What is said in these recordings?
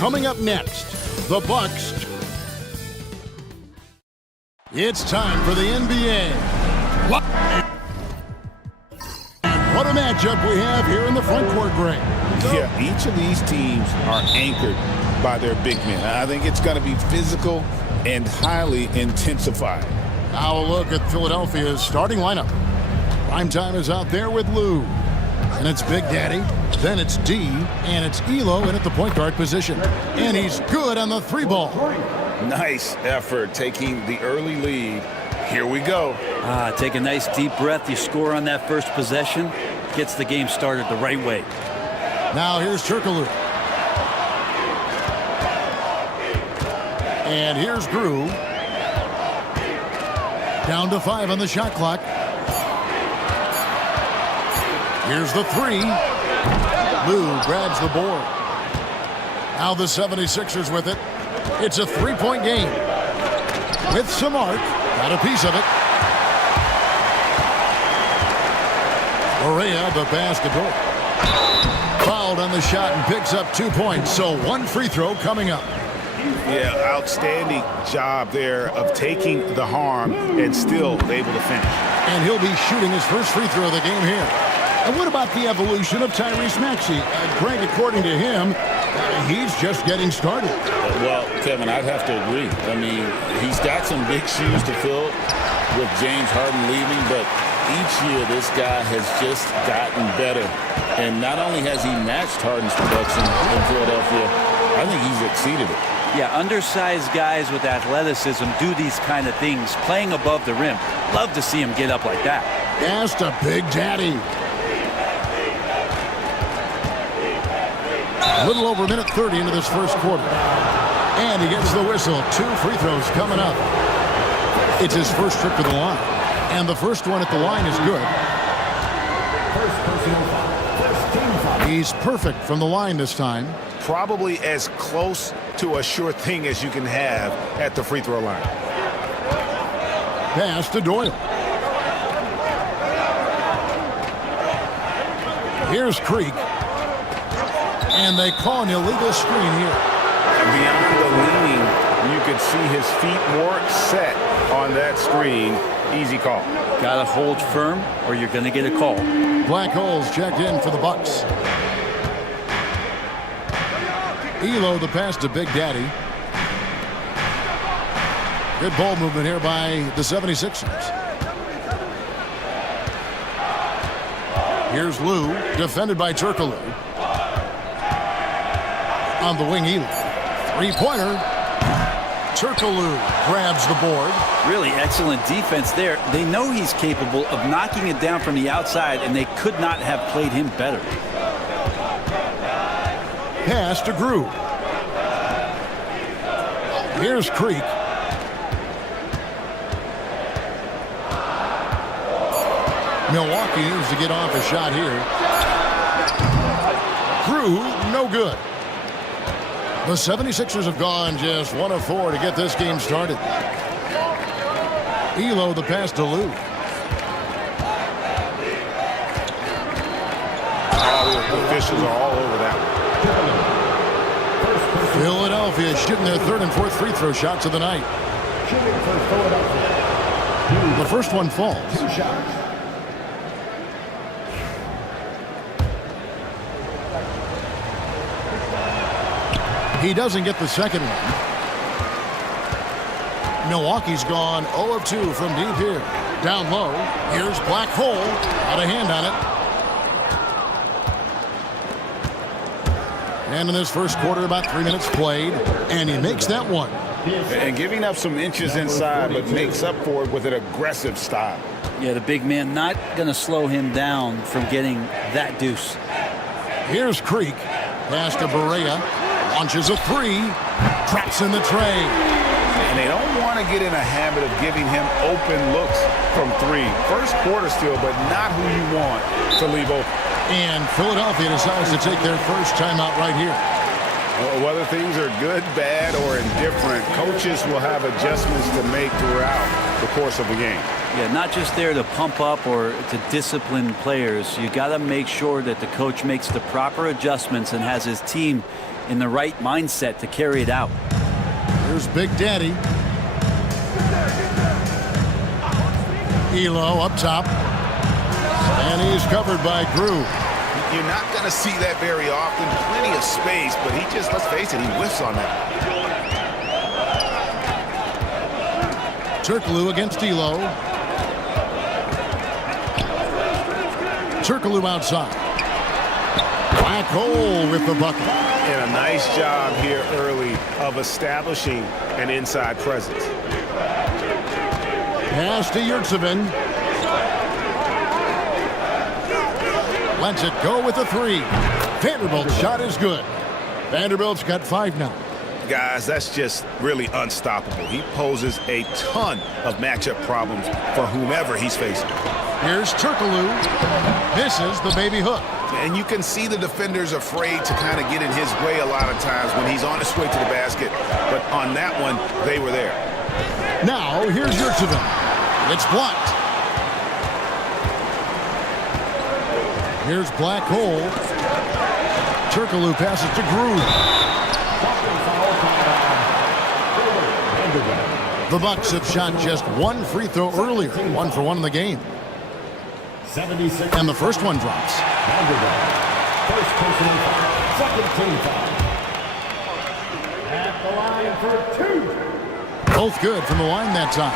Coming up next, the Bucks. It's time for the NBA. What a matchup we have here in the front court, Greg. Yeah, each of these teams are anchored by their big men. I think it's going to be physical and highly intensified. Now a look at Philadelphia's starting lineup. Primetime is out there with Lou. And it's Big Daddy. Then it's D. And it's Elo in at the point guard position. And he's good on the three ball. Nice effort taking the early lead. Here we go. Take a nice deep breath. You score on that first possession. Gets the game started the right way. Now here's Turkoglu. And here's Drew. Down to 5 on the shot clock. Here's the three. Lou grabs the board. Now the 76ers with it. It's a three-point game. With some arc. Got a piece of it. Correa, the pass to Dort. Fouled on the shot and picks up 2 points. So one free throw coming up. Yeah, outstanding job there of taking the harm and still able to finish. And he'll be shooting his first free throw of the game here. And what about the evolution of Tyrese Maxey? Greg, according to him, he's just getting started. Well, Kevin, I'd have to agree. I mean, he's got some big shoes to fill with James Harden leaving, but each year this guy has just gotten better. And not only has he matched Harden's production in Philadelphia, I think he's exceeded it. Yeah, undersized guys with athleticism do these kind of things, playing above the rim. Love to see him get up like that. Pass to Big Daddy. A little over a minute 30 into this first quarter. And he gets the whistle. 2 free throws coming up. It's his first trip to the line. And the first one at the line is good. He's perfect from the line this time. Probably as close to a sure thing as you can have at the free throw line. Pass to Doyle. Here's Creek. And they call an illegal screen here. Beyond the leaning, you could see his feet more set on that screen. Easy call. Gotta hold firm or you're gonna get a call. Black holes checked in for the Bucks. Elo, the pass to Big Daddy. Good ball movement here by the 76ers. Here's Lou, defended by Turkoglu. On the wing, Elo. Three-pointer. Turkoglu grabs the board. Really excellent defense there. They know he's capable of knocking it down from the outside, and they could not have played him better. Pass to Drew. Here's Creek. Milwaukee needs to get off a shot here. Drew, no good. The 76ers have gone just 1 of 4 to get this game started. Elo, the pass to Lou. The officials are all over that one. Philadelphia shooting their 3rd and 4th free throw shots of the night. The first one falls. 2 shots. He doesn't get the second one. Milwaukee's gone 0 of 2 from deep here. Down low. Here's Black Hole. Got a hand on it. And in this first quarter, about 3 minutes played. And he makes that one. And giving up some inches inside, but makes up for it with an aggressive style. Yeah, the big man not going to slow him down from getting that deuce. Here's Creek. Pass to Berea. Launches a 3. Traps in the tray. And they don't want to get in a habit of giving him open looks from 3. First quarter still, but not who you want to leave open. And Philadelphia decides to take their first timeout right here. Whether things are good, bad, or indifferent, coaches will have adjustments to make throughout the course of the game. Yeah, not just there to pump up or to discipline players. You got to make sure that the coach makes the proper adjustments and has his team in the right mindset to carry it out. Here's Big Daddy. Elo up top. And he's covered by Grew. You're not going to see that very often. Plenty of space, but he just, let's face it, he whiffs on that. Turkoglu against Elo. Turkoglu outside. Black hole with the bucket. And a nice job here early of establishing an inside presence. Pass to Yurtsevin. Lets it go with a three. Vanderbilt's shot is good. Vanderbilt's got 5 now. Guys, that's just really unstoppable. He poses a ton of matchup problems for whomever he's facing. Here's Turkoglu. Misses the baby hook. And you can see the defenders afraid to kind of get in his way a lot of times when he's on his way to the basket. But on that one, they were there. Now, here's Yurtsevin. It's blocked. Here's Black Hole. Turkoglu passes to Grew. The Bucks have shot just 1 free throw earlier. 1 for 1 in the game. And the first one drops. First personal foul, second team foul. At the line for 2. Both good from the line that time.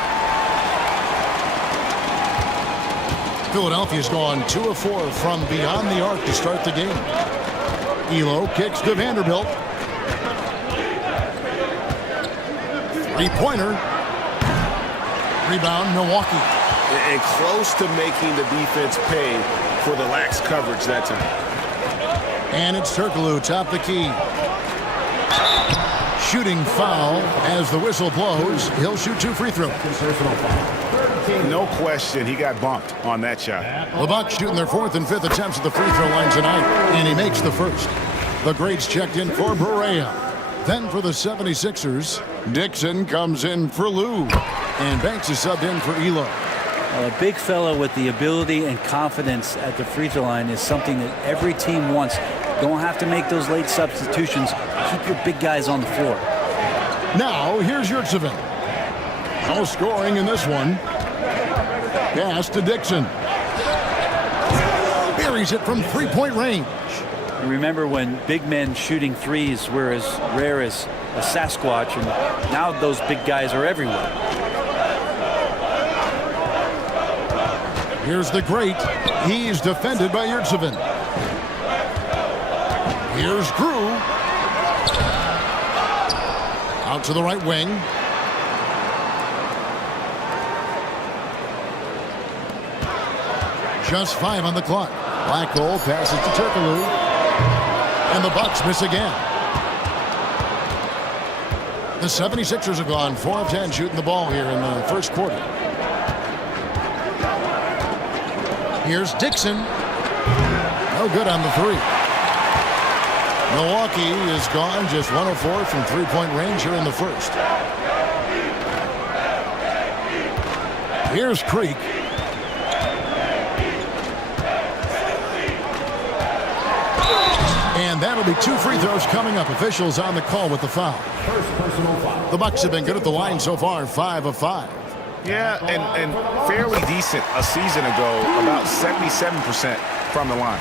Philadelphia's gone 2 of 4 from beyond the arc to start the game. Elo kicks to Vanderbilt. 3-pointer. Rebound, Milwaukee. And close to making the defense pay for the lax coverage that time. And it's Turkoglu, top the key. Shooting foul as the whistle blows. He'll shoot 2 free throws. No question, he got bumped on that shot. The Bucks shooting their 4th and 5th attempts at the free throw line tonight, and he makes the first. The greats checked in for Berea. Then for the 76ers, Dixon comes in for Lou, and Banks is subbed in for Elo. A big fella with the ability and confidence at the free throw line is something that every team wants. Don't have to make those late substitutions. Keep your big guys on the floor. Now, here's Yurtsevin. No scoring in this one. Pass to Dixon. Buries it from 3-point range. And remember when big men shooting threes were as rare as a Sasquatch, and now those big guys are everywhere. Here's the great. He's defended by Yurtsevin. Here's Grew. Out to the right wing. Just 5 on the clock. Black hole passes to Turkoglu. And the Bucks miss again. The 76ers have gone 4 of 10 shooting the ball here in the first quarter. Here's Dixon. No good on the 3. Milwaukee is gone just 1 of 4 from 3-point range here in the first. Here's Creek. And that'll be 2 free throws coming up. Officials on the call with the foul. First personal foul. The Bucks have been good at the line so far, 5 of 5. Yeah, and fairly decent a season ago, about 77% from the line.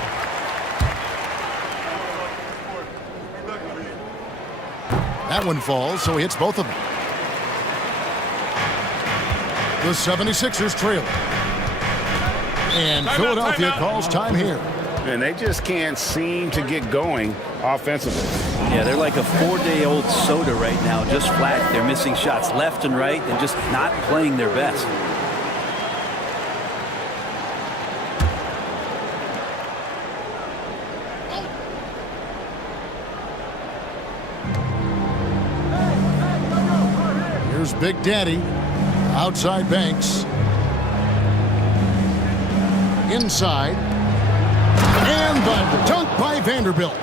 That one falls, so he hits both of them. The 76ers trail. And Philadelphia calls time here. And they just can't seem to get going offensively. Yeah, they're like a 4-day-old soda right now, just flat. They're missing shots left and right and just not playing their best. Here's Big Daddy. Outside Banks. Inside. And the dunk by Vanderbilt.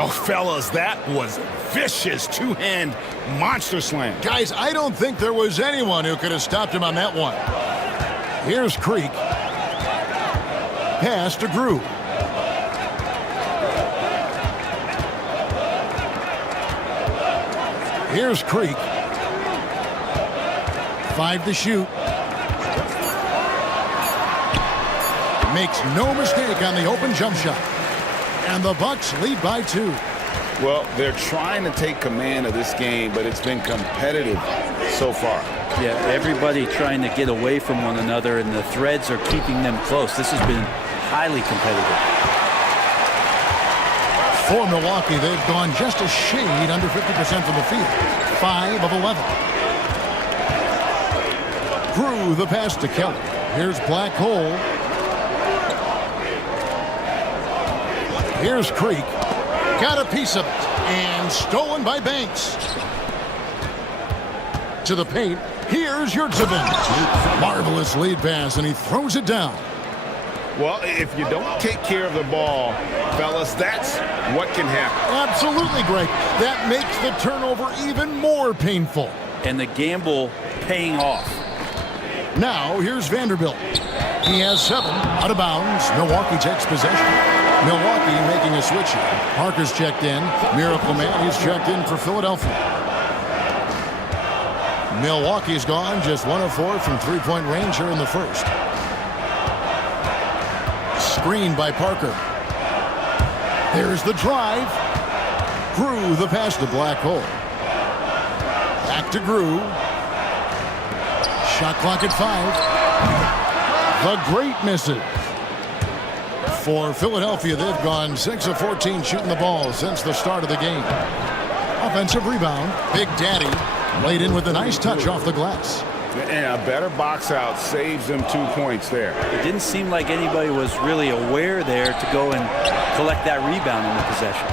Oh, fellas, that was vicious two-hand monster slam. Guys, I don't think there was anyone who could have stopped him on that one. Here's Creek. Pass to Grew. Here's Creek. 5 to shoot. Makes no mistake on the open jump shot. And the Bucks lead by 2. Well, they're trying to take command of this game, but it's been competitive so far. Yeah, everybody trying to get away from one another, and the threads are keeping them close. This has been highly competitive. For Milwaukee, they've gone just a shade under 50% from the field. 5 of 11. Grew the pass to Kelly. Here's Black Hole. Here's Creek. Got a piece of it. And stolen by Banks. To the paint. Here's Yurtsevin. Marvelous lead pass, and he throws it down. Well, if you don't take care of the ball, fellas, that's what can happen. Absolutely, Greg. That makes the turnover even more painful. And the gamble paying off. Now, here's Vanderbilt. He has 7 out of bounds. Milwaukee takes possession. Milwaukee making a switch here. Parker's checked in. Miracle Man, he's checked in for Philadelphia. Milwaukee's gone just 1 of 4 from three-point range here in the first. Screen by Parker. There's the drive. Grew the pass to Black Hole. Back to Grew. Shot clock at 5. The great misses. For Philadelphia, they've gone 6 of 14 shooting the ball since the start of the game. Offensive rebound. Big Daddy laid in with a nice touch off the glass. And a better box out saves them 2 points there. It didn't seem like anybody was really aware there to go and collect that rebound in the possession.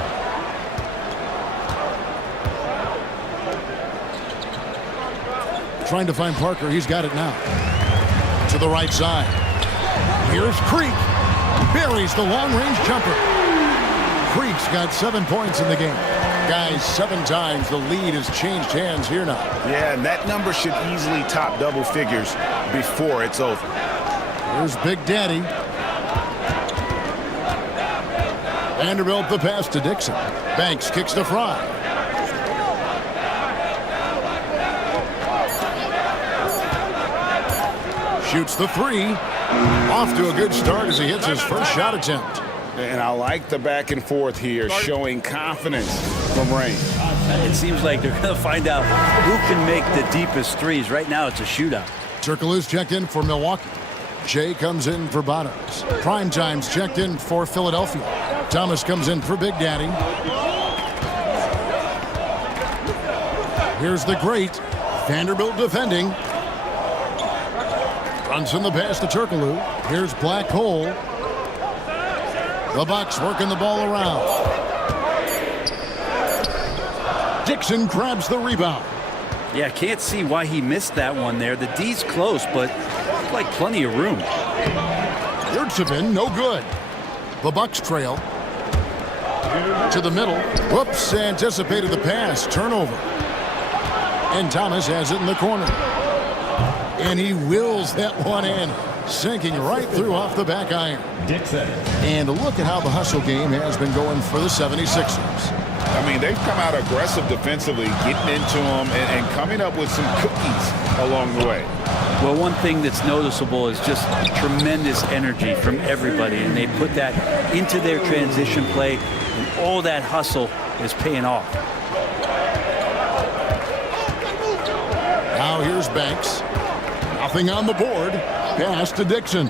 Trying to find Parker. He's got it now. To the right side. Here's Creek. Buries the long-range jumper. Creek's got 7 points in the game. Guys, 7 times the lead has changed hands here now. Yeah, and that number should easily top double figures before it's over. Here's Big Daddy. Vanderbilt the pass to Dixon. Banks kicks to Fry. Shoots the 3. Off to a good start as he hits his first shot attempt. And I like the back and forth here, showing confidence from range. It seems like they're going to find out who can make the deepest threes. Right now, it's a shootout. Turkoglu's checked in for Milwaukee. Jay comes in for Bottoms. Primetime's checked in for Philadelphia. Thomas comes in for Big Daddy. Here's the great Vanderbilt defending. Brunson the pass to Turkoglu. Here's Black Hole. The Bucks working the ball around. Dixon grabs the rebound. Yeah, can't see why he missed that one there. The D's close, but looked like plenty of room. Yurtsevin, no good. The Bucks trail. To the middle. Whoops, anticipated the pass. Turnover. And Thomas has it in the corner. And he wills that one in. Sinking right through off the back iron. Dixon. And look at how the hustle game has been going for the 76ers. I mean, they've come out aggressive defensively, getting into them and coming up with some cookies along the way. Well, one thing that's noticeable is just tremendous energy from everybody, and they put that into their transition play, and all that hustle is paying off. Now here's Banks. Nothing on the board. Pass to Dixon.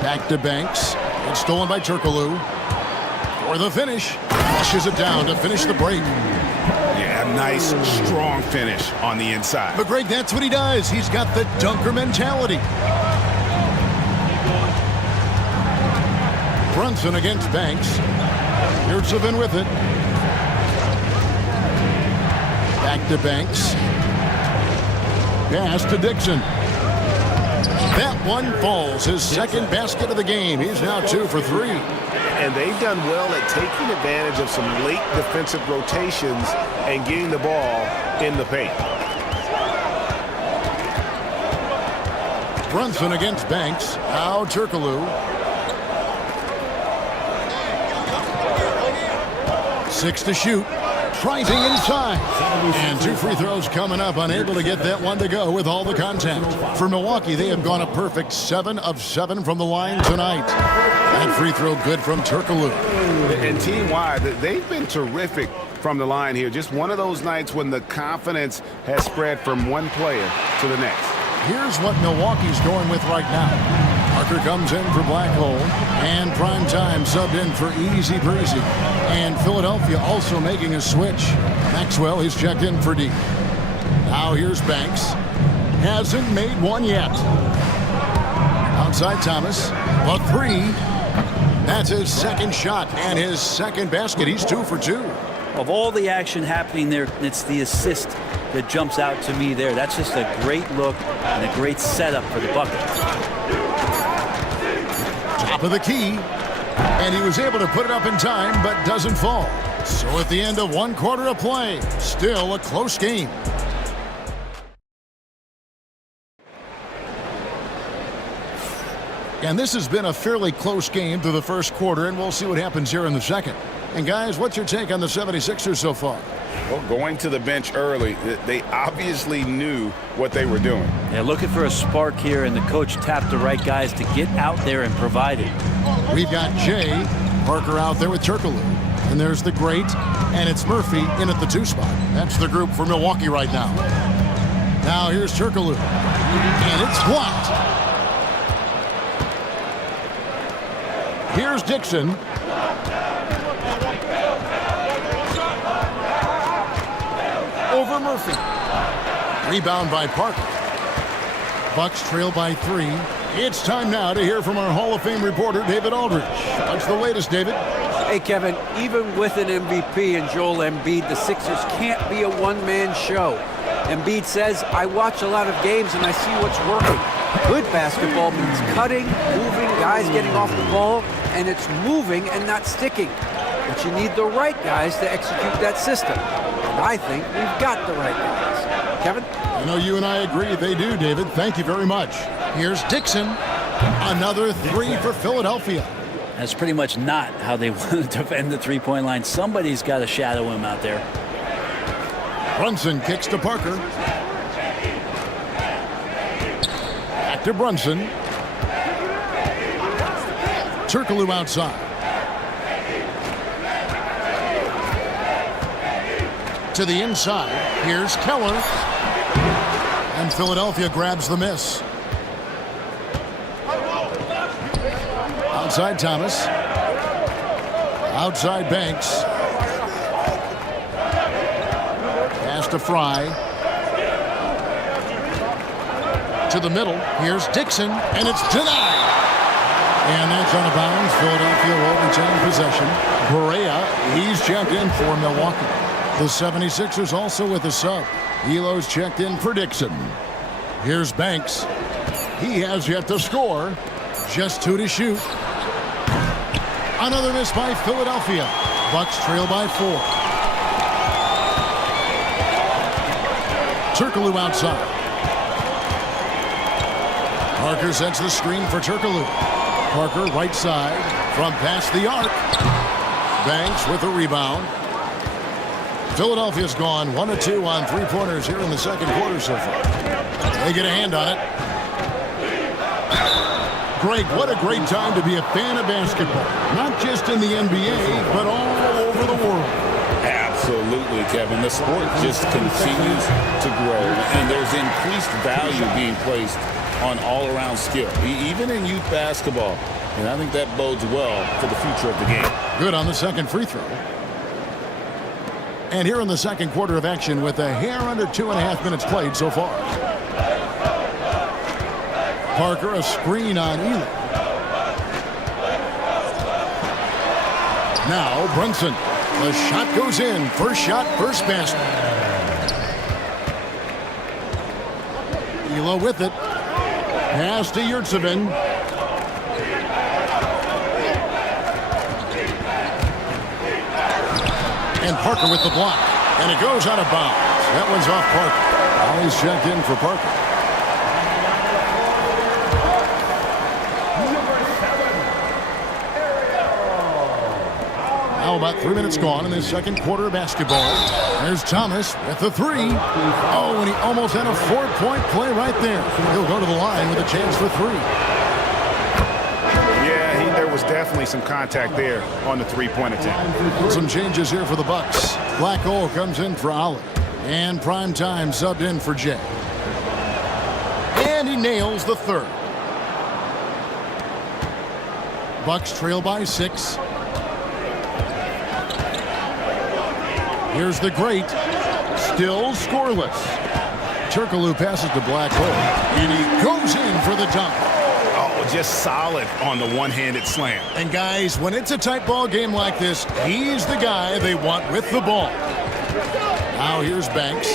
Back to Banks. It's stolen by Turkoglu. For the finish. Flushes it down to finish the break. Yeah, nice, strong finish on the inside. But Greg, that's what he does. He's got the dunker mentality. Brunson against Banks. Yurtsevin with it. Back to Banks. Pass to Dixon. That one falls. His second basket of the game. He's now 2 for 3. And they've done well at taking advantage of some late defensive rotations and getting the ball in the paint. Brunson against Banks. Now Turkoglu. 6 to shoot. Driving inside. And 2 free throws coming up. Unable to get that one to go with all the contact. For Milwaukee, they have gone a perfect 7 of 7 from the line tonight. That free throw good from Turkoglu. And team-wide, they've been terrific from the line here. Just one of those nights when the confidence has spread from one player to the next. Here's what Milwaukee's going with right now. Parker comes in for Blackhole, and Prime Time subbed in for Easy Breezy. And Philadelphia also making a switch. Maxwell is checked in for D. Now here's Banks. Hasn't made one yet. Outside Thomas. A 3. That's his second shot and his second basket. He's 2 for 2. Of all the action happening there, it's the assist that jumps out to me there. That's just a great look and a great setup for the bucket. Top of the key. And he was able to put it up in time, but doesn't fall. So at the end of 1 quarter of play, still a close game. And this has been a fairly close game through the first quarter, and we'll see what happens here in the second. And guys, what's your take on the 76ers so far? Well, going to the bench early, they obviously knew what they were doing. They're looking for a spark here, and the coach tapped the right guys to get out there and provide it. We've got Jay, Parker out there with Turkoglu. And there's the great, and it's Murphy in at the 2 spot. That's the group for Milwaukee right now. Now here's Turkoglu. And it's blocked. Here's Dixon. Over Murphy. Rebound by Parker. Bucks trail by 3. It's time now to hear from our Hall of Fame reporter, David Aldridge. What's the latest, David? Hey, Kevin, even with an MVP and Joel Embiid, the Sixers can't be a one-man show. Embiid says, I watch a lot of games and I see what's working. Good basketball means cutting, moving, guys getting off the ball, and it's moving and not sticking. But you need the right guys to execute that system. And I think we've got the right guys. Kevin? I know you and I agree they do, David. Thank you very much. Here's Dixon. Another 3 for Philadelphia. That's pretty much not how they want to defend the three-point line. Somebody's got to shadow him out there. Brunson kicks to Parker. Back to Brunson. Turkoglu outside. To the inside. Here's Keller. And Philadelphia grabs the miss. Outside Thomas. Outside Banks. Pass to Fry. To the middle. Here's Dixon. And it's denied. And that's out of bounds. Philadelphia will retain possession. Barea, he's checked in for Milwaukee. The 76ers also with a sub. Elo's checked in for Dixon. Here's Banks. He has yet to score. Just 2 to shoot. Another miss by Philadelphia. Bucks trail by 4. Turkoglu outside. Parker sets the screen for Turkoglu. Parker right side from past the arc. Banks with a rebound. Philadelphia's gone 1 of 2 on three-pointers here in the second quarter so far. They get a hand on it. Greg, what a great time to be a fan of basketball. Not just in the NBA, but all over the world. Absolutely, Kevin. The sport just continues to grow, and there's increased value being placed on all-around skill, even in youth basketball. And I think that bodes well for the future of the game. Good on the second free throw. And here in the second quarter of action with a hair under 2.5 minutes played so far. Parker, a screen on Elo. Now Brunson. The shot goes in. First shot, first basket. Elo with it. Pass to Yurtsevin. And Parker with the block. And it goes out of bounds. That one's off Parker. Always checked in for Parker. Now about 3 minutes gone in this second quarter of basketball. There's Thomas with the three. Oh, and he almost had a 4-point play right there. He'll go to the line with a chance for three. Yeah, there was definitely some contact there on the three-point attempt. Some changes here for the Bucks. Black Hole comes in for Ollie. And Prime Time subbed in for Jay. And he nails the third. Bucks trail by 6. Here's the great. Still scoreless. Turkoglu passes to Black Hole. And he goes in for the dunk. Oh, just solid on the one-handed slam. And guys, when it's a tight ball game like this, he's the guy they want with the ball. Now here's Banks.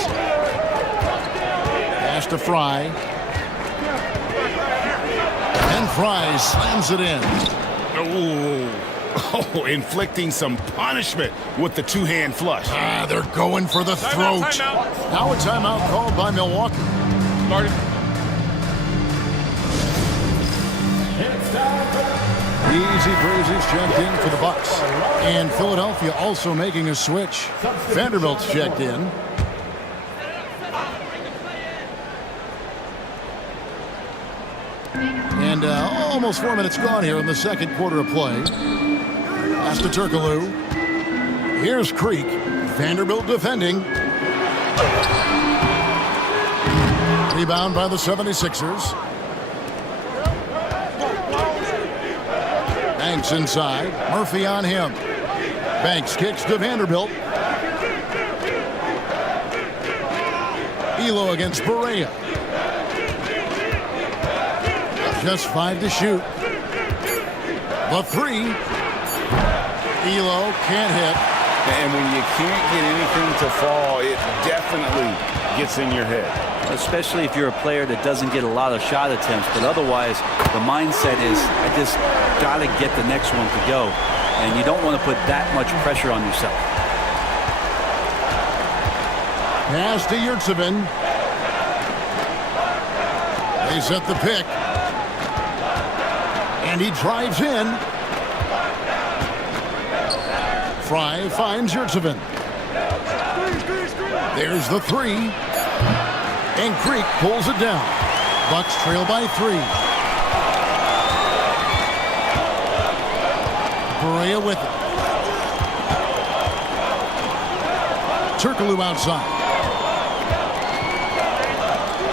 Pass to Fry. And Fry slams it in. Oh, inflicting some punishment with the two-hand flush. They're going for the throat. Timeout. Now a timeout called by Milwaukee. Started. Easy breezy's checked in for the Bucks. And Philadelphia also making a switch. Vanderbilt's checked in. And almost 4 minutes gone here in the second quarter of play. Pass to Turkoglu. Here's Creek. Vanderbilt defending. Rebound by the 76ers. Banks inside. Murphy on him. Banks kicks to Vanderbilt. Elo against Barea. Just 5 to shoot. The three. Elo can't hit. And when you can't get anything to fall, it definitely gets in your head. Especially if you're a player that doesn't get a lot of shot attempts. But otherwise, the mindset is, I just got to get the next one to go. And you don't want to put that much pressure on yourself. Pass to Yurtsevin. They set the pick. And he drives in. Fry finds Yurtsevin. There's the three. And Creek pulls it down. Bucks trail by 3. Barea with it. Turkoglu outside.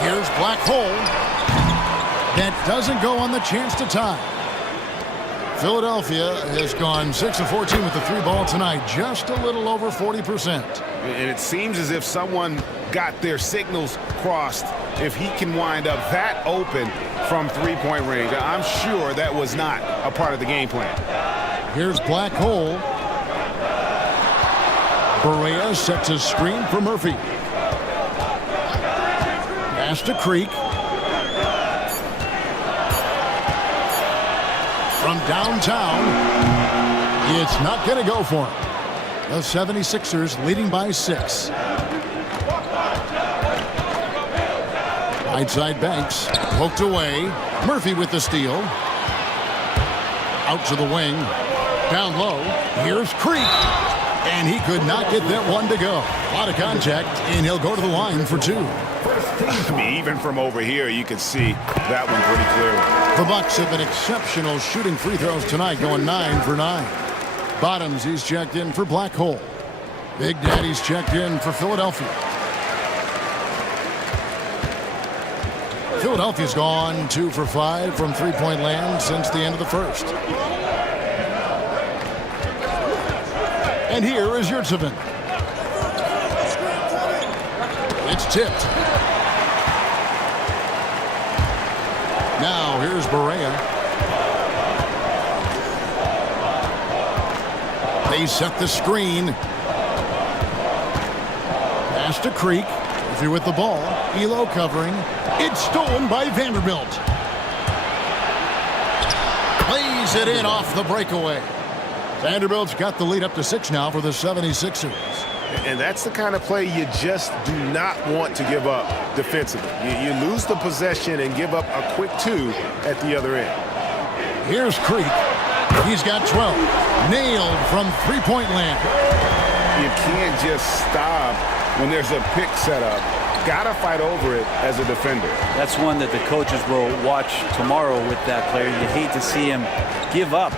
Here's Black Hole. That doesn't go on the chance to tie. Philadelphia has gone 6 of 14 with the 3 ball tonight. Just a little over 40%. And it seems as if someone got their signals crossed. If he can wind up that open from three-point range, I'm sure that was not a part of the game plan. Here's Black Hole. Barea sets a screen for Murphy. Pass to Creek. From downtown, it's not going to go for him. The 76ers leading by 6. Right side Banks, poked away. Murphy with the steal. Out to the wing. Down low. Here's Creek. And he could not get that one to go. A lot of contact, and he'll go to the line for 2. I mean, even from over here, you can see that one pretty clearly. The Bucks have been exceptional shooting free throws tonight, going 9 for 9. Bottoms, he's checked in for Black Hole. Big Daddy's checked in for Philadelphia. Philadelphia's gone 2 for 5 from three-point land since the end of the first. And here is Yurtsevin. It's tipped. Now here's Barea. They set the screen. Pass to Creek. If you're with the ball, Elo covering. It's stolen by Vanderbilt. lays it in off the breakaway. Vanderbilt's got the lead up to 6 now for the 76ers. And that's the kind of play you just do not want to give up defensively. You lose the possession and give up a quick 2 at the other end. Here's Creek. He's got 12. Nailed from three-point land. You can't just stop when there's a pick set up. Got to fight over it as a defender. That's one that the coaches will watch tomorrow with that player. You hate to see him give up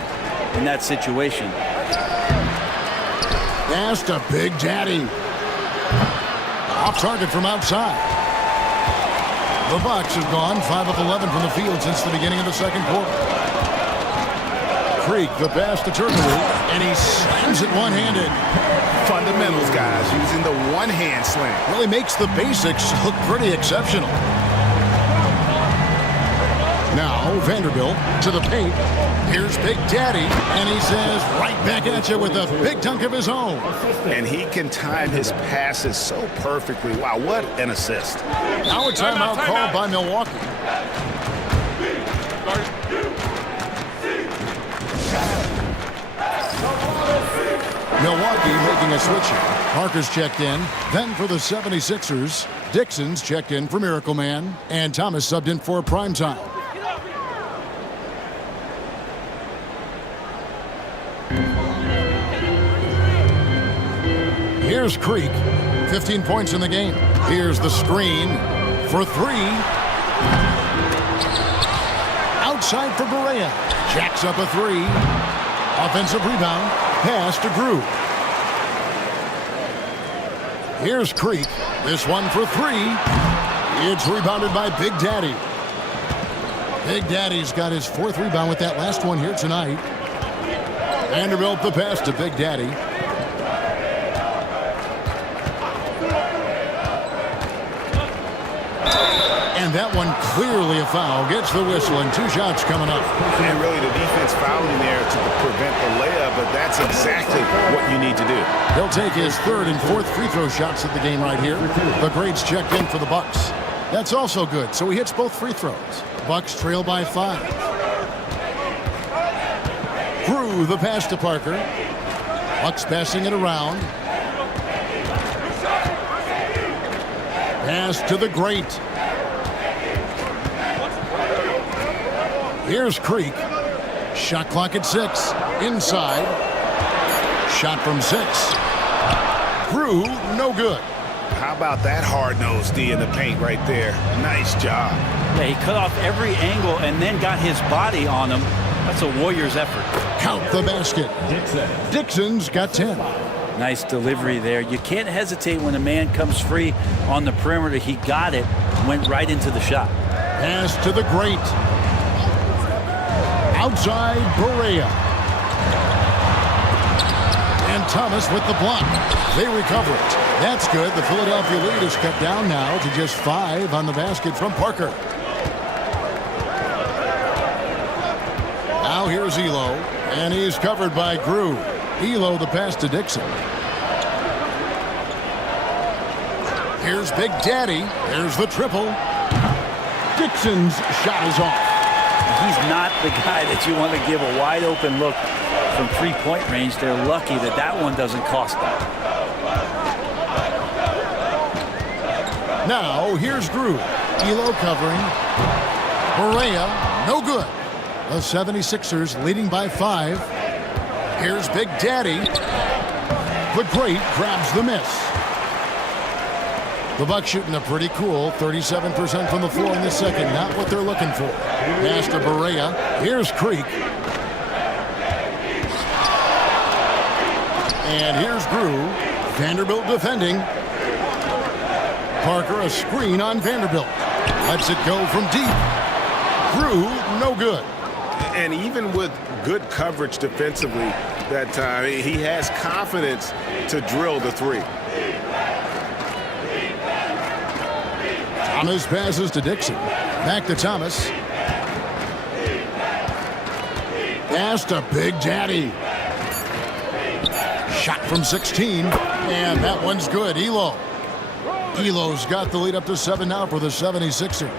in that situation. Pass to Big Daddy. Off target from outside. The Bucks have gone 5 of 11 from the field since the beginning of the second quarter. Creek, the pass to Turkoglu, and he slams it one-handed. Fundamentals, guys, using the one-hand slam. Really makes the basics look pretty exceptional. Now Vanderbilt to the paint. Here's Big Daddy, and he says right back at you with a big dunk of his own. And he can time his passes so perfectly. Wow, what an assist. Now a timeout called by Milwaukee. Milwaukee making a switch here. Parker's checked in. Then for the 76ers, Dixon's checked in for Miracle Man, and Thomas subbed in for primetime. Here's Creek, 15 points in the game. Here's the screen for 3. Outside for Berea. Jacks up a 3. Offensive rebound. Pass to Grew. Here's Creek. This one for 3. It's rebounded by Big Daddy. Big Daddy's got his 4th rebound with that last one here tonight. Vanderbilt the pass to Big Daddy. And that one clearly a foul. Gets the whistle, and 2 shots coming up. And really the defense fouling there to prevent the layup, but that's exactly what you need to do. He'll take his 3rd and 4th free throw shots of the game right here. The grades checked in for the Bucks. That's also good, so he hits both free throws. Bucks trail by 5. Grew the pass to Parker. Bucks passing it around. Pass to the great. Here's Creek. Shot clock at 6. Inside. Shot from 6. Grew, no good. How about that hard-nosed D in the paint right there? Nice job. Yeah, he cut off every angle and then got his body on him. That's a Warriors effort. Count the basket. Dixon's got 10. Nice delivery there. You can't hesitate when a man comes free on the perimeter. He got it, went right into the shot. Pass to the great. Outside Berea. And Thomas with the block. They recover it. That's good. The Philadelphia lead is cut down now to just 5 on the basket from Parker. Now here's Elo, and he's covered by Grew. Elo the pass to Dixon. Here's Big Daddy. There's the triple. Dixon's shot is off. He's not the guy that you want to give a wide open look from three-point range. They're lucky that that one doesn't cost them. Now here's Grew. Elo covering. Berea, no good. The 76ers leading by 5. Here's Big Daddy. The great grabs the miss. The Bucks shooting a pretty cool 37% from the floor in this second. Not what they're looking for. Pass to Berea. Here's Creek. And here's Grew. Vanderbilt defending. Parker a screen on Vanderbilt. Lets it go from deep. Grew, no good. And even with good coverage defensively that time, he has confidence to drill the 3. Thomas passes to Dixon. Back to Thomas. Pass to Big Daddy. Shot from 16. And that one's good. Elo. Elo's got the lead up to 7 now for the 76ers.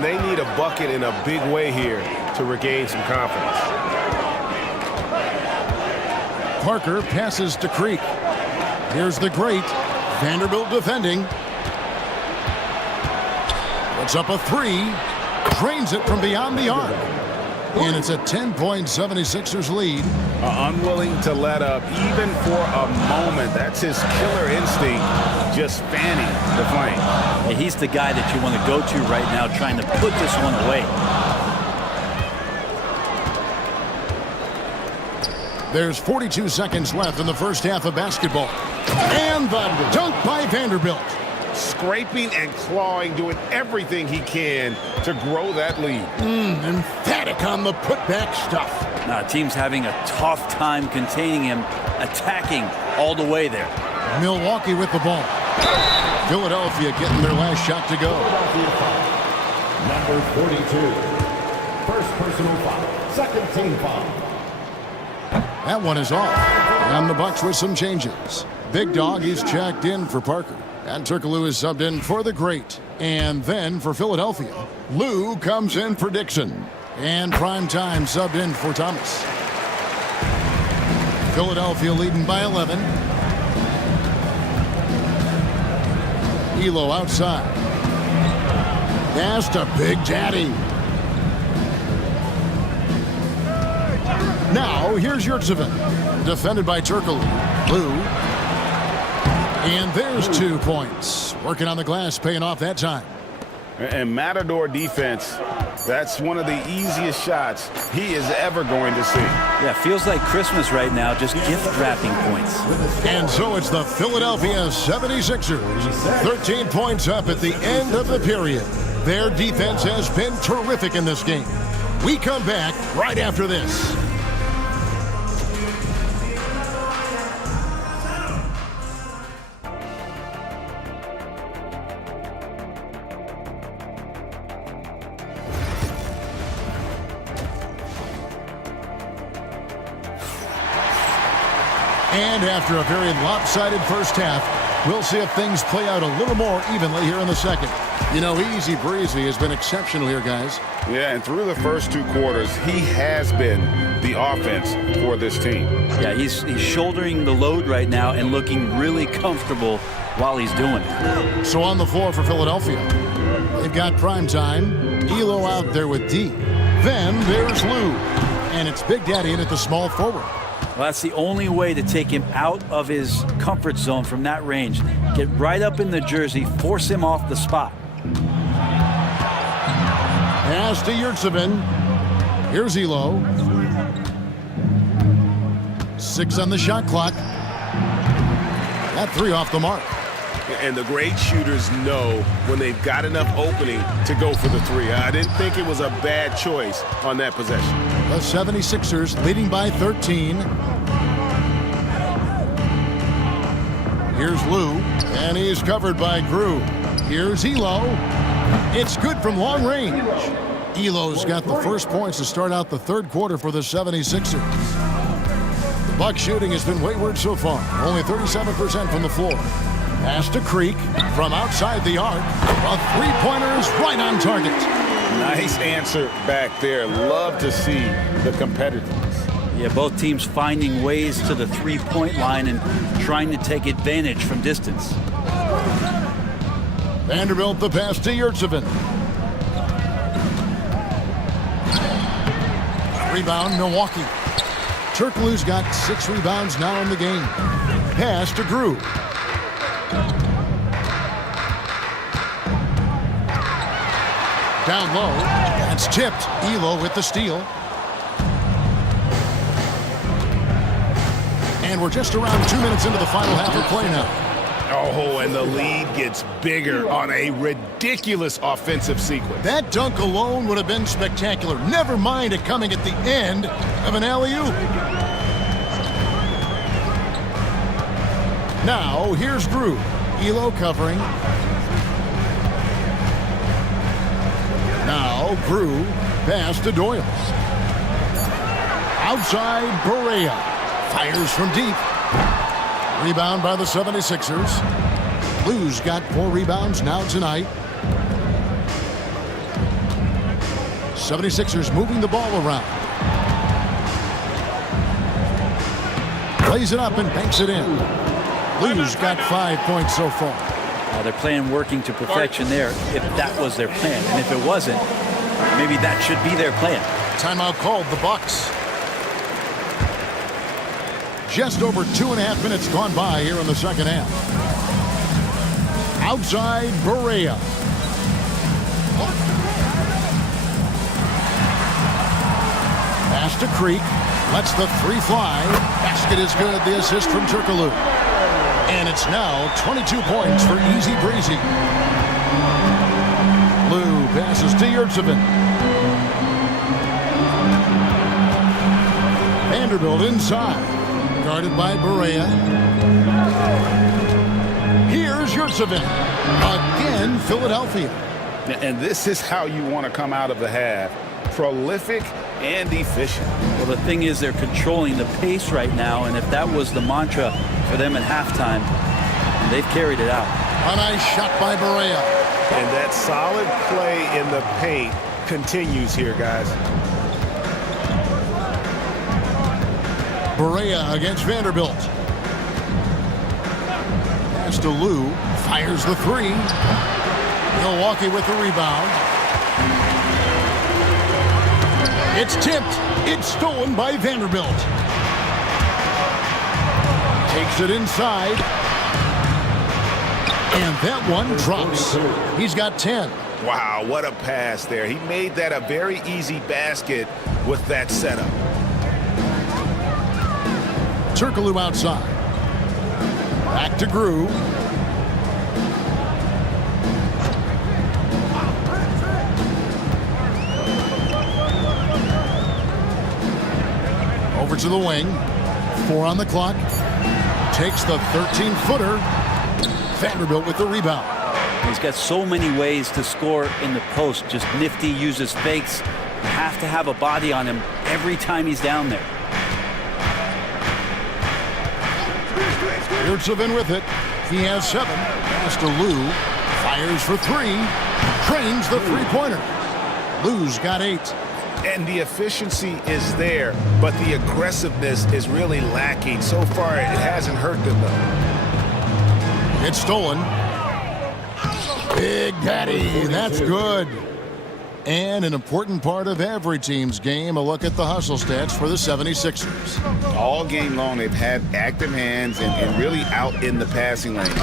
They need a bucket in a big way here to regain some confidence. Parker passes to Creek. Here's the great Vanderbilt defending. Puts up a three. Drains it from beyond the arc. And it's a 10-point 76ers lead. Unwilling to let up even for a moment. That's his killer instinct, just fanning the flame. Yeah, he's the guy that you want to go to right now, trying to put this one away. There's 42 seconds left in the first half of basketball. And the dunk by Vanderbilt. Scraping and clawing, doing everything he can to grow that lead. Emphatic on the putback stuff. Now, team's having a tough time containing him, attacking all the way there. Milwaukee with the ball. Philadelphia getting their last shot to go. Number 42. First personal foul. Second team foul. That one is off. And the Bucks with some changes. Big Dog is checked in for Parker. And Turkoglu is subbed in for the great. And then for Philadelphia, Lou comes in for Dixon. And Primetime subbed in for Thomas. Philadelphia leading by 11. Elo outside. Pass to Big Daddy. Now, here's Yurtseven. Defended by Turkoglu. Lou. And there's 2 points. Working on the glass, paying off that time. And Matador defense, that's one of the easiest shots he is ever going to see. Yeah, feels like Christmas right now, just gift wrapping points. And so it's the Philadelphia 76ers. 13 points up at the end of the period. Their defense has been terrific in this game. We come back right after this. And after a very lopsided first half, we'll see if things play out a little more evenly here in the second. You know, Easy Breezy has been exceptional here, guys. Yeah, and through the first 2 quarters, he has been the offense for this team. Yeah, he's shouldering the load right now and looking really comfortable while he's doing it. So on the floor for Philadelphia, they've got Primetime, Elo out there with D. Then there's Lou, and it's Big Daddy in at the small forward. Well, that's the only way to take him out of his comfort zone from that range. Get right up in the jersey, force him off the spot. Pass to Yurtseven. Here's Elo. 6 on the shot clock. That 3 off the mark. And the great shooters know when they've got enough opening to go for the 3. I didn't think it was a bad choice on that possession. The 76ers leading by 13. Here's Lou, and he's covered by Grew. Here's Elo. It's good from long range. Elo's got the first points to start out the third quarter for the 76ers. The Bucks shooting has been wayward so far, only 37% from the floor. Pass to Creek from outside the arc. A three-pointer is right on target. Nice answer back there. Love to see the competitiveness. Yeah, both teams finding ways to the three-point line and trying to take advantage from distance. Vanderbilt the pass to Yurtseven. Rebound, Milwaukee. Turkoglu's got 6 rebounds now in the game. Pass to Grew. Down low. That's tipped. Elo with the steal. And we're just around 2 minutes into the final half of play now. Oh, and the lead gets bigger on a ridiculous offensive sequence. That dunk alone would have been spectacular. Never mind it coming at the end of an alley-oop. Now, here's Grew. Elo covering. Now, Grew. Pass to Doyle. Outside, Barea. Fires from deep. Rebound by the 76ers. Lou's got 4 rebounds now tonight. 76ers moving the ball around. Plays it up and banks it in. Lou's got 5 points so far. They're playing working to perfection there if that was their plan. And if it wasn't, maybe that should be their plan. Timeout called, the Bucks. Just over 2.5 minutes gone by here in the second half. Outside, Barea. Pass to Creek. Lets the three fly. Basket is good. The assist from Turkoglu. And it's now 22 points for Easy Breezy. Lou passes to Yurtsevin. Vanderbilt inside. Guarded by Barea. Here's Yurtsevin. Again, Philadelphia. And this is how you want to come out of the half. Prolific and efficient. Well, the thing is they're controlling the pace right now, and if that was the mantra for them at halftime, they've carried it out. A nice shot by Barea. And that solid play in the paint continues here, guys. Barea against Vanderbilt. Pass to Lou. Fires the three. Milwaukee with the rebound. It's tipped. It's stolen by Vanderbilt. Takes it inside. And that one drops. He's got 10. Wow, what a pass there. He made that a very easy basket with that setup. Turkoglu outside. Back to Grew. Over to the wing. 4 on the clock. Takes the 13-footer. Vanderbilt with the rebound. He's got so many ways to score in the post. Just nifty, uses fakes. You have to have a body on him every time he's down there. Yurtsevin with it. He has 7. Pass to Lou. Fires for 3. Trains the three-pointer. Lou's got 8. And the efficiency is there, but the aggressiveness is really lacking. So far, it hasn't hurt them, though. It's stolen. Big Daddy. That's good. And an important part of every team's game, a look at the hustle stats for the 76ers. All game long, they've had active hands and really out in the passing lanes. And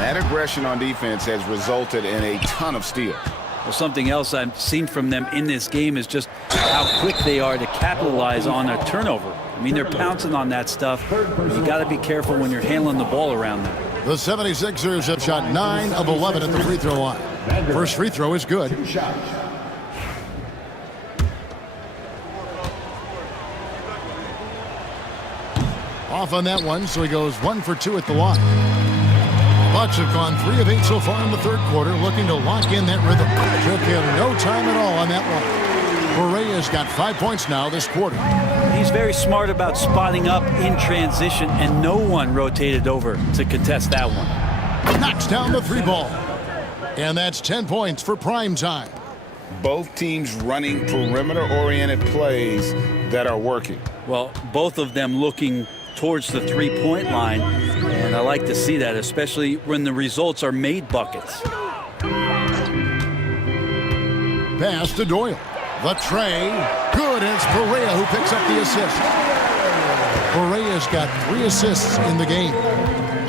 that aggression on defense has resulted in a ton of steals. Well, something else I've seen from them in this game is just how quick they are to capitalize on a turnover. I mean, they're pouncing on that stuff. You got to be careful when you're handling the ball around them. The 76ers have shot 9 of 11 at the free throw line. First free throw is good. Off on that one, so he goes 1 for 2 at the line. Bucks have gone 3 of 8 so far in the third quarter, looking to lock in that rhythm. Took him no time at all on that one. Barea's got 5 points now this quarter. He's very smart about spotting up in transition, and no one rotated over to contest that one. Knocks down the 3 ball. And that's 10 points for prime time. Both teams running perimeter-oriented plays that are working. Well, both of them looking towards the three-point line, and I like to see that, especially when the results are made buckets. Pass to Doyle. The tray. Good, and it's Barea who picks up the assist. Barea's got 3 assists in the game.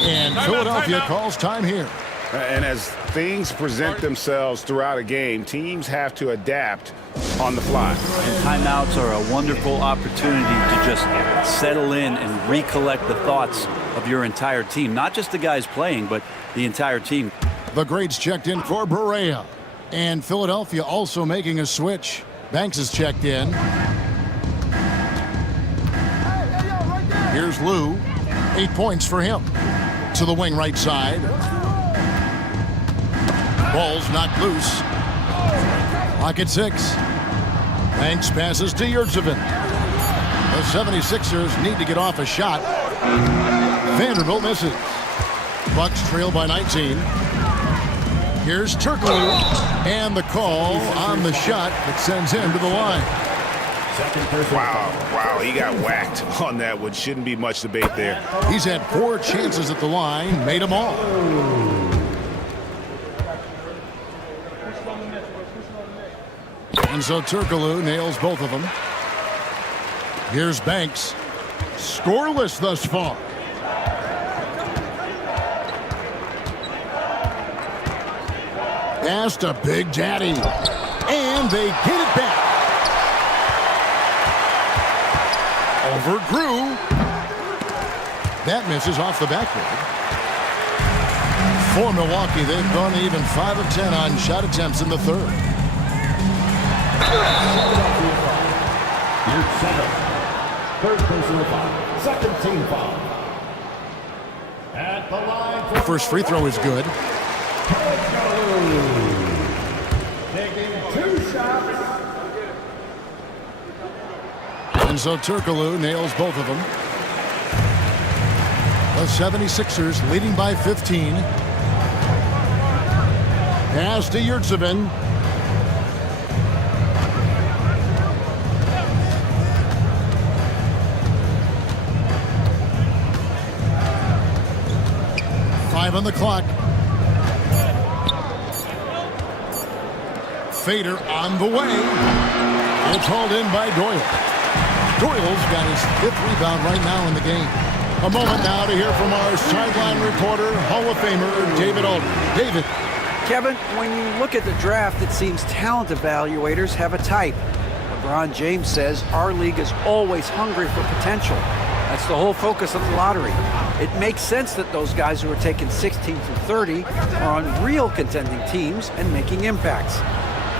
And Philadelphia calls time here. And as things present themselves throughout a game, teams have to adapt on the fly. And timeouts are a wonderful opportunity to just settle in and recollect the thoughts of your entire team. Not just the guys playing, but the entire team. The grades checked in for Barea. And Philadelphia also making a switch. Banks is checked in. Here's Lou. 8 points for him. To the wing right side. Ball's knocked loose. Clock at 6. Banks passes to Yurtsevin. The 76ers need to get off a shot. Vanderbilt misses. Bucks trail by 19. Here's Turkoglu, and the call on the shot that sends him to the line. Second personal foul. Wow, he got whacked on that one. Shouldn't be much debate there. He's had 4 chances at the line, made them all. And so Turkoglu nails both of them. Here's Banks. Scoreless thus far. Pass to Big Daddy. And they get it back. Over Grew. That misses off the backboard. For Milwaukee, they've gone even 5 of 10 on shot attempts in the third. You're 7. Third personal foul. Second team foul. At the line for First free throw is good. taking 2 shots. And so Turkoglu nails both of them. The 76ers leading by 15. Pass to Yurtsevin. On the clock. Fader on the way. It's hauled in by Doyle. Doyle's got his 5th rebound right now in the game. A moment now to hear from our sideline reporter, Hall of Famer David Aldridge. David. Kevin, when you look at the draft, it seems talent evaluators have a type. LeBron James says our league is always hungry for potential. That's the whole focus of the lottery. It makes sense that those guys who are taken 16 through 30 are on real contending teams and making impacts.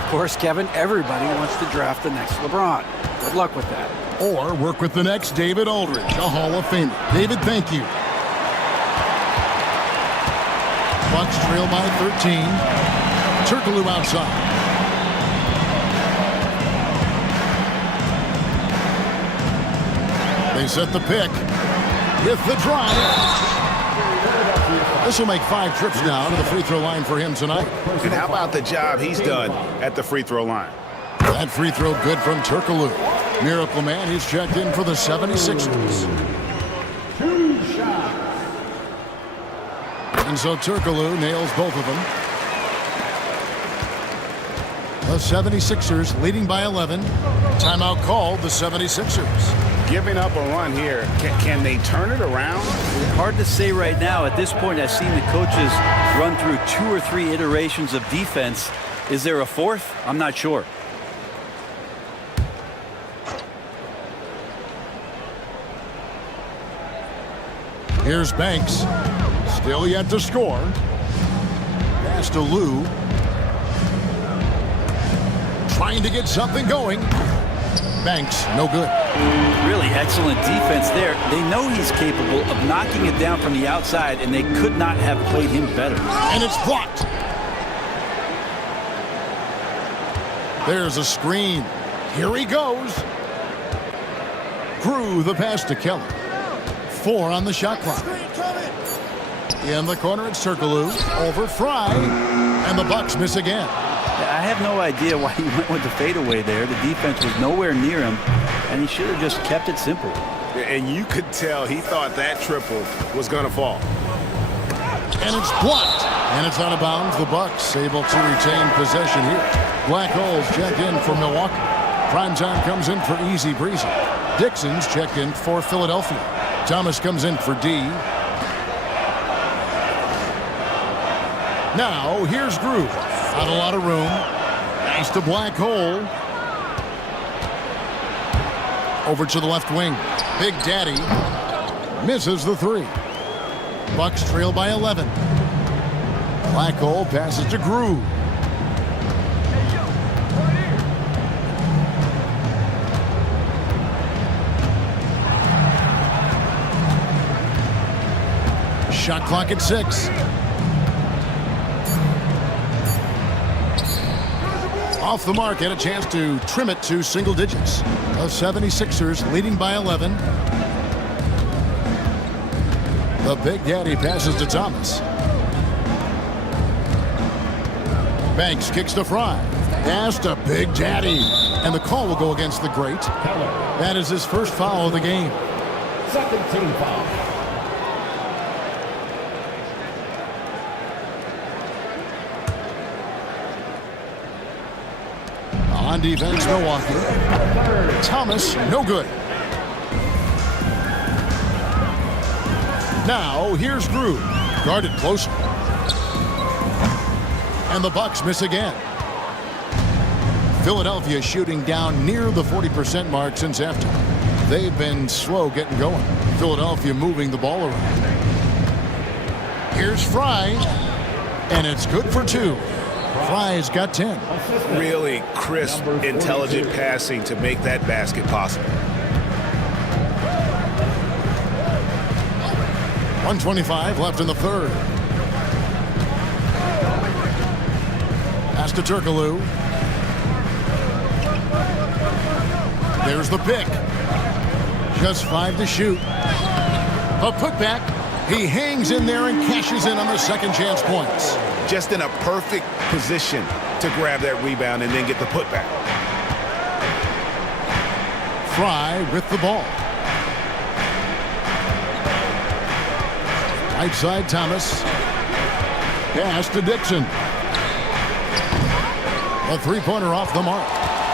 Of course, Kevin, everybody wants to draft the next LeBron. Good luck with that. Or work with the next David Aldridge, a Hall of Famer. David, thank you. Bucks trail by 13. Turkoglu outside. They set the pick. With the drive. This will make 5 trips now to the free throw line for him tonight. And how about the job he's done at the free throw line? That free throw good from Turkoglu. Miracle Man, he's checked in for the 76ers. 2 shots. And so Turkoglu nails both of them. The 76ers leading by 11. Timeout called the 76ers. Giving up a run here. Can they turn it around? Hard to say right now. At this point, I've seen the coaches run through 2 or 3 iterations of defense. Is there a 4th? I'm not sure. Here's Banks. Still yet to score. Pass to Lou. Trying to get something going. Banks, no good. Really excellent defense there. They know he's capable of knocking it down from the outside, and they could not have played him better. And it's blocked. There's a screen. Here he goes. Grew the pass to Keller. 4 on the shot clock. In the corner, it's Turkoglu. Over Fry. And the Bucks miss again. I have no idea why he went with the fadeaway there. The defense was nowhere near him, and he should have just kept it simple. And you could tell he thought that triple was going to fall. And it's blocked. And it's out of bounds. The Bucks able to retain possession here. Black Holes check in for Milwaukee. Primetime comes in for Easy Breezy. Dixon's checked in for Philadelphia. Thomas comes in for D. Now, here's Grew. Not a lot of room. Pass to Black Hole. Over to the left wing. Big Daddy misses the 3. Bucks trail by 11. Black Hole passes to Grew. Shot clock at 6. Off the mark, and a chance to trim it to single digits. The 76ers leading by 11. The Big Daddy passes to Thomas. Banks kicks to Fry. Pass to Big Daddy. And the call will go against the great. That is his first foul of the game. Second team foul. On defense, Milwaukee. Thomas, no good. Now, here's Drew. Guarded closely. And the Bucks miss again. Philadelphia shooting down near the 40% mark since halftime. They've been slow getting going. Philadelphia moving the ball around. Here's Fry. And it's good for 2. Fry's got 10. Really crisp, intelligent passing to make that basket possible. 1:25 left in the third. Pass to Turkoglu. There's the pick. Just 5 to shoot. A putback. He hangs in there and cashes in on the second chance points. Just in a perfect position to grab that rebound and then get the putback. Fry with the ball. Right side, Thomas. Pass to Dixon. A three-pointer off the mark.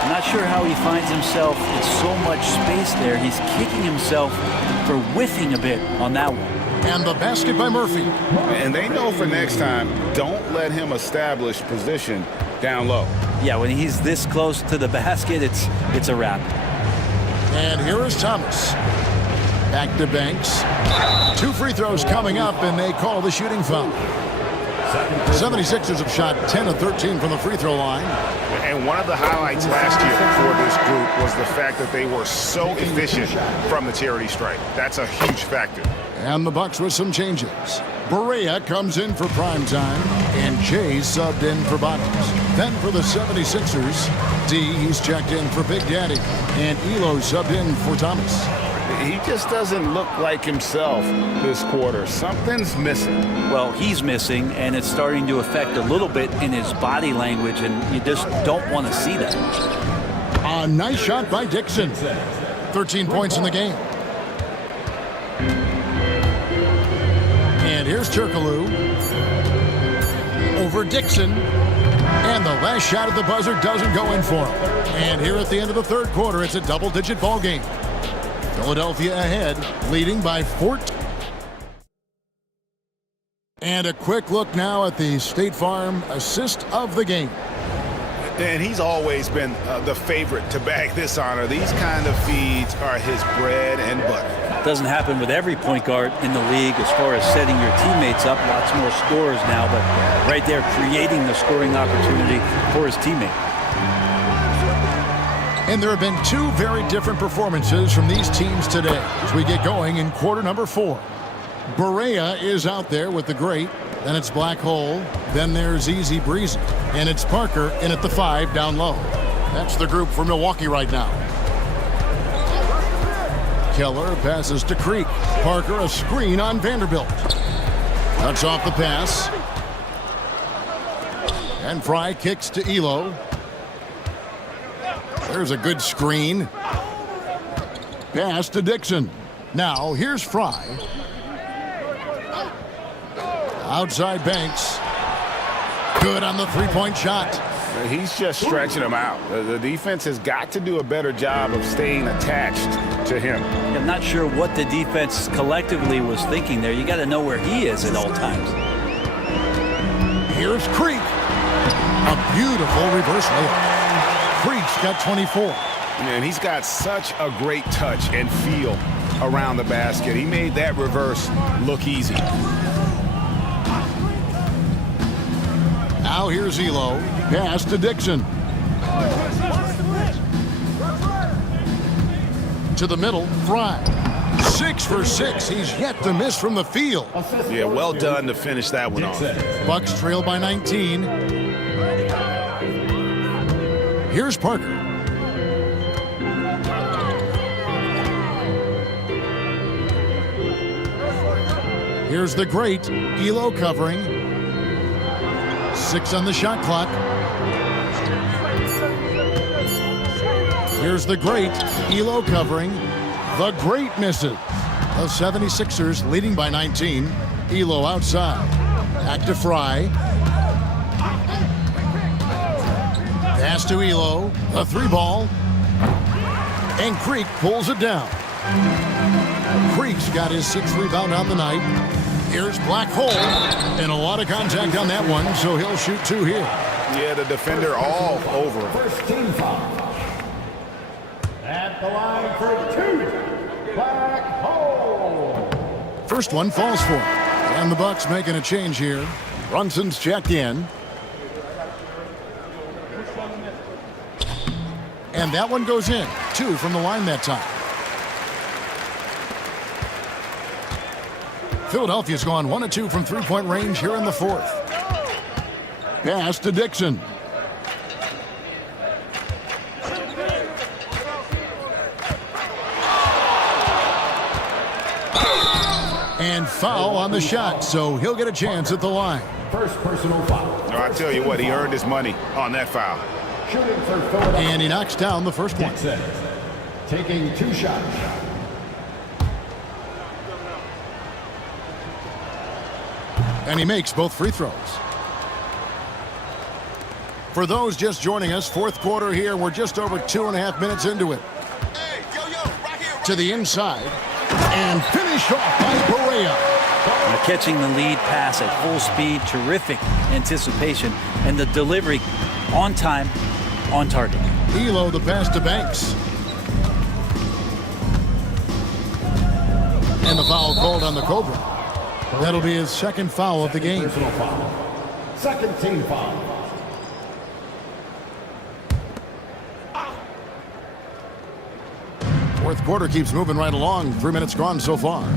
I'm not sure how he finds himself in so much space there. He's kicking himself for whiffing a bit on that one. And the basket by Murphy. And they know for next time, don't let him establish position down low. Yeah, when he's this close to the basket, it's a wrap. And here is Thomas. Back to Banks. 2 free throws coming up, and they call the shooting foul. 76ers have shot 10 of 13 from the free throw line. And one of the highlights last year for this group was the fact that they were so efficient from the charity stripe. That's a huge factor. And the Bucks with some changes. Berea comes in for prime time, and Jay subbed in for Bottoms. Then for the 76ers, D, he's checked in for Big Daddy, and Elo subbed in for Thomas. He just doesn't look like himself this quarter. Something's missing. Well, he's missing, and it's starting to affect a little bit in his body language, and you just don't want to see that. A nice shot by Dixon. 13 points in the game. And here's Turkoglu. Over Dixon. And the last shot at the buzzer doesn't go in for him. And here at the end of the third quarter, it's a double-digit ball game. Philadelphia ahead, leading by 14. And a quick look now at the State Farm assist of the game. And he's always been the favorite to bag this honor. These kind of feeds are his bread and butter. Doesn't happen with every point guard in the league as far as setting your teammates up. Lots more scorers now, but right there creating the scoring opportunity for his teammate. And there have been 2 very different performances from these teams today as we get going in quarter number 4. Berea is out there with the great. Then it's Black Hole. Then there's Easy Breezy. And it's Parker in at the 5 down low. That's the group for Milwaukee right now. Keller passes to Creek. Parker a screen on Vanderbilt. Cuts off the pass. And Fry kicks to Elo. There's a good screen. Pass to Dixon. Now here's Fry. Outside Banks. Good on the three-point shot. He's just stretching him out. The defense has got to do a better job of staying attached to him. I'm not sure what the defense collectively was thinking there. You got to know where he is at all times. Here's Creek. A beautiful reverse layup. Creek's got 24. And he's got such a great touch and feel around the basket. He made that reverse look easy. Now here's Elo. Pass to Dixon. To the middle, Fry. 6 for 6. He's yet to miss from the field. Yeah, well done to finish that one off. Bucks trail by 19. Here's Parker. Here's the great Elo covering. 6 on the shot clock. Here's the great Elo covering. The great misses. The 76ers leading by 19. Elo outside. Back to Fry. Pass to Elo. A 3-ball. And Creek pulls it down. Creek's got his 6th rebound on the night. Here's Black Hole. And a lot of contact on that one, so he'll shoot 2 here. Yeah, the defender all over him. First team foul. At the line for 2. Black Hole. First one falls for him. And the Bucks making a change here. Brunson's checked in. And that one goes in. 2 from the line that time. Philadelphia's gone 1 of 2 from three-point range here in the 4th. Pass to Dixon. And foul on the shot, so he'll get a chance at the line. First personal foul. No, I tell you what, he earned his money on that foul. Shooting for Philadelphia. And he knocks down the first one. Dixon. Taking 2 shots. And he makes both free throws. For those just joining us, 4th quarter here. We're just over 2.5 minutes into it. To the inside. And finished off by Barea. Catching the lead pass at full speed, terrific anticipation, and the delivery on time, on target. Elo the pass to Banks. And the foul called on the Cobra. That'll be his 2nd foul of the game. Personal foul. Second team foul. Fourth quarter keeps moving right along. 3 minutes gone so far.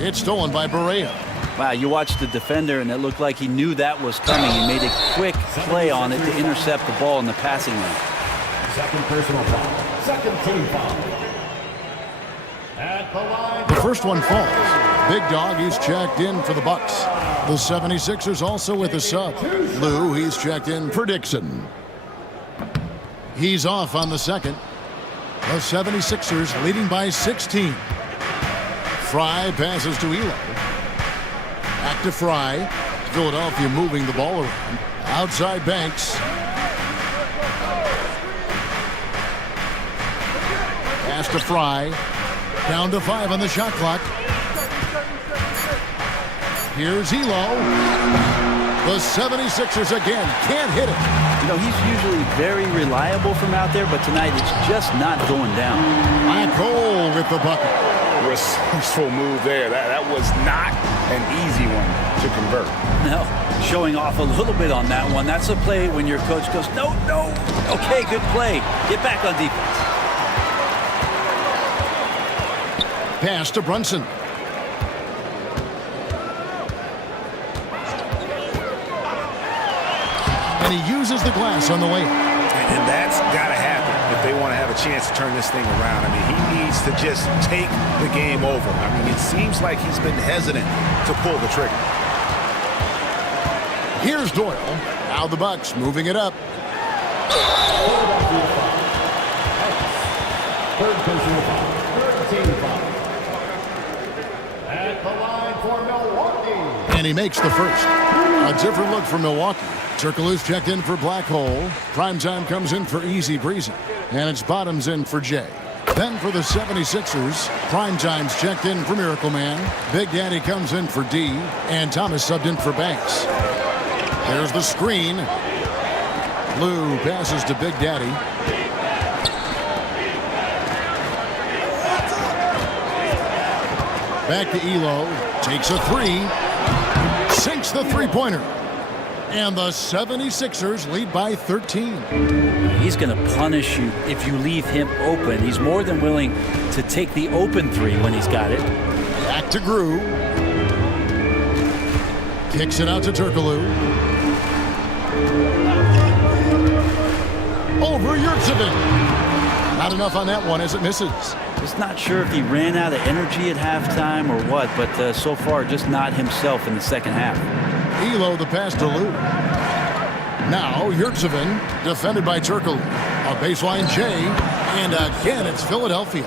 It's stolen by Barea. Wow, you watched the defender, and it looked like he knew that was coming. He made a quick play on it to intercept the ball in the passing lane. Second personal foul. Second team foul. At the line. The first one falls. Big Dog, he's checked in for the Bucks. The 76ers also with a sub. Lou, he's checked in for Dixon. He's off on the second. The 76ers leading by 16. Fry passes to Elo. Back to Fry. Philadelphia moving the ball around. Outside Banks. Pass to Fry. Down to 5 on the shot clock. Here's Elo. The 76ers again can't hit it. You know, he's usually very reliable from out there, but tonight it's just not going down. Black Hole with the bucket. Resourceful move there. That was not an easy one to convert. No, showing off a little bit on that one. That's a play when your coach goes, no. Okay, good play. Get back on defense. Pass to Brunson. And he uses the glass on the way. And that's got to happen if they want to have a chance to turn this thing around. I mean, he needs to just take the game over. I mean, it seems like he's been hesitant to pull the trigger. Here's Doyle. Now the Bucks moving it up. Third personal foul. Third team foul. At the line for Milwaukee. And he makes the first. A different look for Milwaukee. Turkoglu's checked in for Black Hole. Primetime comes in for Easy Breezy. And it's Bottoms in for Jay. Then for the 76ers, Primetime's checked in for Miracle Man. Big Daddy comes in for D. And Thomas subbed in for Banks. There's the screen. Lou passes to Big Daddy. Back to Elo. Takes a 3. Sinks the three-pointer. And the 76ers lead by 13. He's going to punish you if you leave him open. He's more than willing to take the open 3 when he's got it. Back to Grew. Kicks it out to Turkoglu. Over Yurtseven. Not enough on that one as it misses. Just not sure if he ran out of energy at halftime or what, but so far just not himself in the second half. Elo the pass to Lou. Now Yurtsevin, defended by Turkle. A baseline J, and again it's Philadelphia.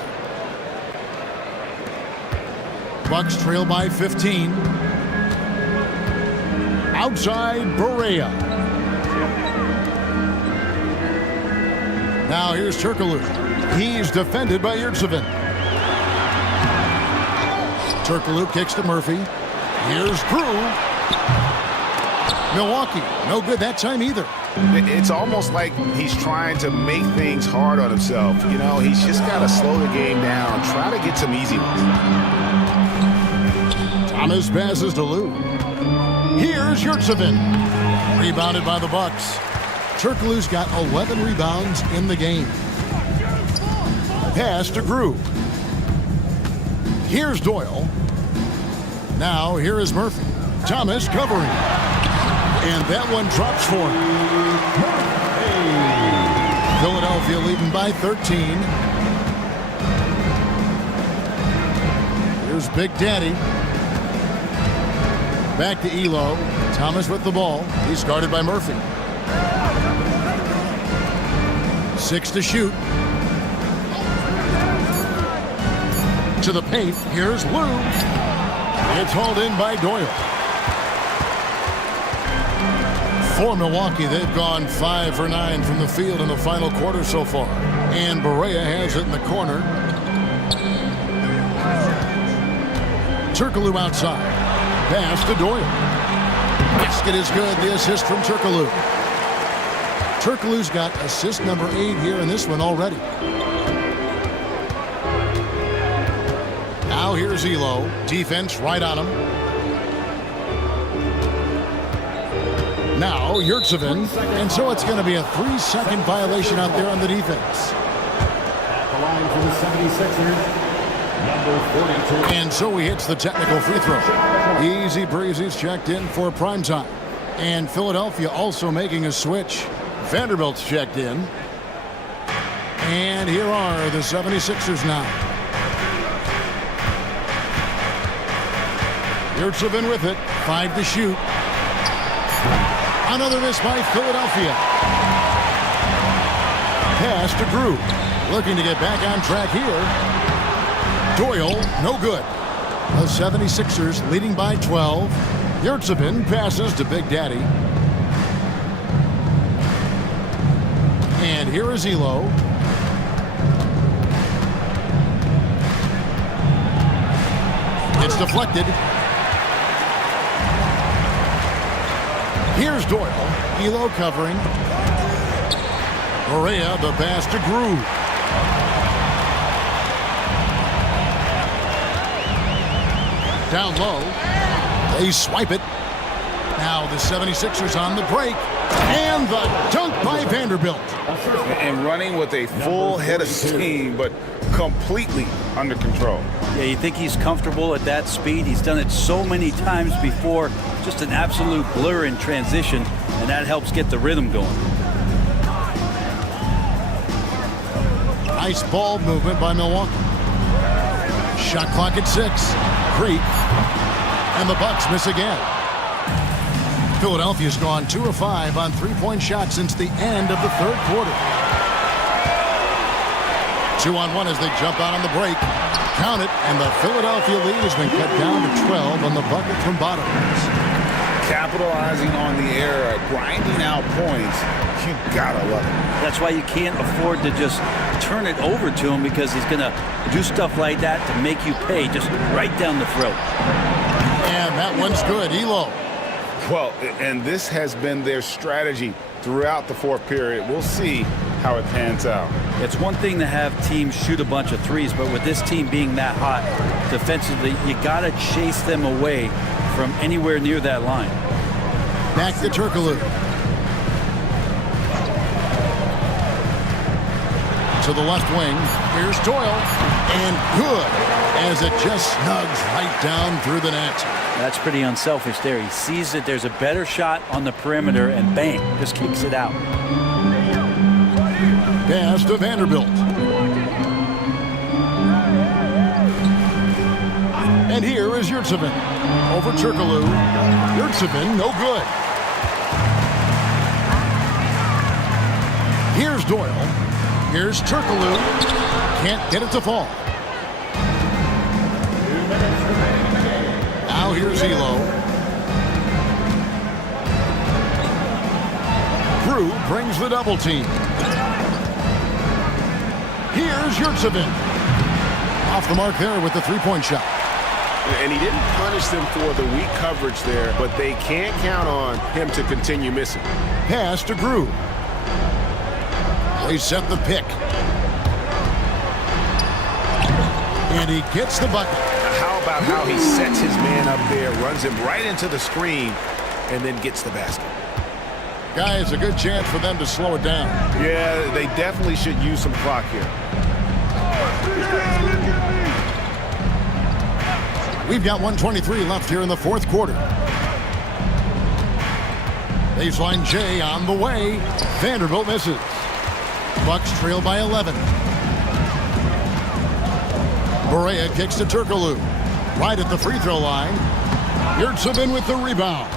Bucks trail by 15. Outside Berea. Now here's Turkoglu. He's defended by Yurtsevin. Turkoglu kicks to Murphy. Here's Drew. Milwaukee, no good that time either. It's almost like he's trying to make things hard on himself. You know, he's just got to slow the game down, try to get some easy ones. Thomas passes to Lou. Here's Yurtsevin. Rebounded by the Bucks. Turkoglu's got 11 rebounds in the game. Pass to Grew. Here's Doyle. Now here is Murphy. Thomas covering. And that one drops for him. Philadelphia leading by 13. Here's Big Daddy. Back to Elo. Thomas with the ball. He's guarded by Murphy. 6 to shoot. To the paint. Here's Lou. It's hauled in by Doyle. For Milwaukee, they've gone 5 for 9 from the field in the final quarter so far. And Berea has it in the corner. Turkoglu outside. Pass to Doyle. Basket is good. The assist from Turkoglu. Turkoglu's got assist number 8 here in this one already. Now here's Elo. Defense right on him. Now Yurtsevin, and so it's going to be a 3-second violation out there on the defense. At the line for the 76ers, number 42. And so he hits the technical free throw. Easy breezy's checked in for prime time. And Philadelphia also making a switch. Vanderbilt's checked in. And here are the 76ers now. Yurtsevin with it. 5 to shoot. Another miss by Philadelphia. Pass to Grew. Looking to get back on track here. Doyle, no good. The 76ers leading by 12. Yurtsevin passes to Big Daddy. And here is Elo. It's deflected. Here's Doyle. Elo covering. Berea, the pass to Grew. Down low. They swipe it. Now the 76ers on the break. And the dunk by Vanderbilt. And running with a full head of steam, but completely under control. Yeah, you think he's comfortable at that speed. He's done it so many times before. Just an absolute blur in transition, and that helps get the rhythm going. Nice ball movement by Milwaukee. Shot clock at 6. Creek. And the Bucks miss again. Philadelphia's gone 2 of 5 on three-point shots since the end of the third quarter. 2-on-1 as they jump out on the break. Count it, and the Philadelphia lead has been cut down to 12 on the bucket from Bottoms. Capitalizing on the error, grinding out points, you gotta love it. That's why you can't afford to just turn it over to him, because he's going to do stuff like that to make you pay just right down the throat. And that one's good. Elo. Well, and this has been their strategy throughout the fourth period. We'll see how it pans out. It's one thing to have teams shoot a bunch of threes, but with this team being that hot defensively, you got to chase them away from anywhere near that line. Back to Turkoglu. To the left wing. Here's Doyle. And good, as it just snugs right down through the net. That's pretty unselfish there. He sees that there's a better shot on the perimeter, and bang, just kicks it out. Pass to Vanderbilt. And here is Yurtsevin. Over Turkoglu. Yurtsevin, no good. Here's Doyle. Here's Turkoglu. Can't get it to fall. Now here's Elo. Crew brings the double team. Here's Yurtsevin. Off the mark there with the three-point shot. And he didn't punish them for the weak coverage there, but they can't count on him to continue missing. Pass to Crew. They set the pick. And he gets the bucket. How about how he sets his man up there, runs him right into the screen, and then gets the basket? Guys, a good chance for them to slow it down. Yeah, they definitely should use some clock here. We've got 1:23 left here in the fourth quarter. Baseline J on the way. Vanderbilt misses. Bucks trail by 11. Berea kicks to Turkoglu. Right at the free throw line. Yurtsevin with the rebound.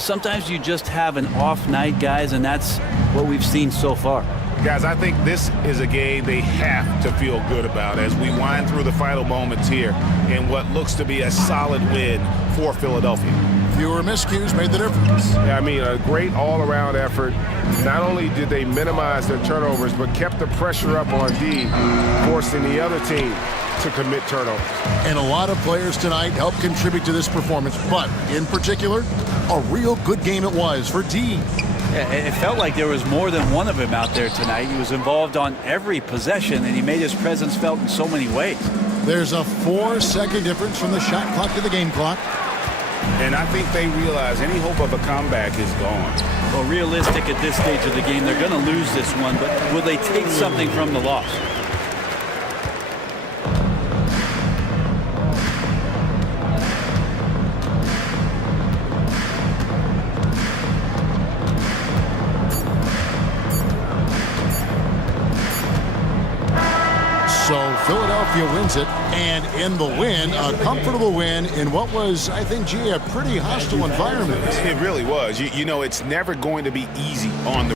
Sometimes you just have an off night, guys, and that's what we've seen so far. Guys, I think this is a game they have to feel good about as we wind through the final moments here in what looks to be a solid win for Philadelphia. Fewer miscues made the difference. Yeah, I mean, a great all-around effort. Not only did they minimize their turnovers, but kept the pressure up on D, forcing the other team to commit turnovers. And a lot of players tonight helped contribute to this performance, but in particular, a real good game it was for D. Yeah, it felt like there was more than one of him out there tonight. He was involved on every possession, and he made his presence felt in so many ways. There's a 4-second difference from the shot clock to the game clock. And I think they realize any hope of a comeback is gone. Well, realistic at this stage of the game, they're going to lose this one, but will they take something from the loss? So Philadelphia wins it, and in the win, a comfortable win in what was, I think, G, a pretty hostile environment. It really was. You know, it's never going to be easy on the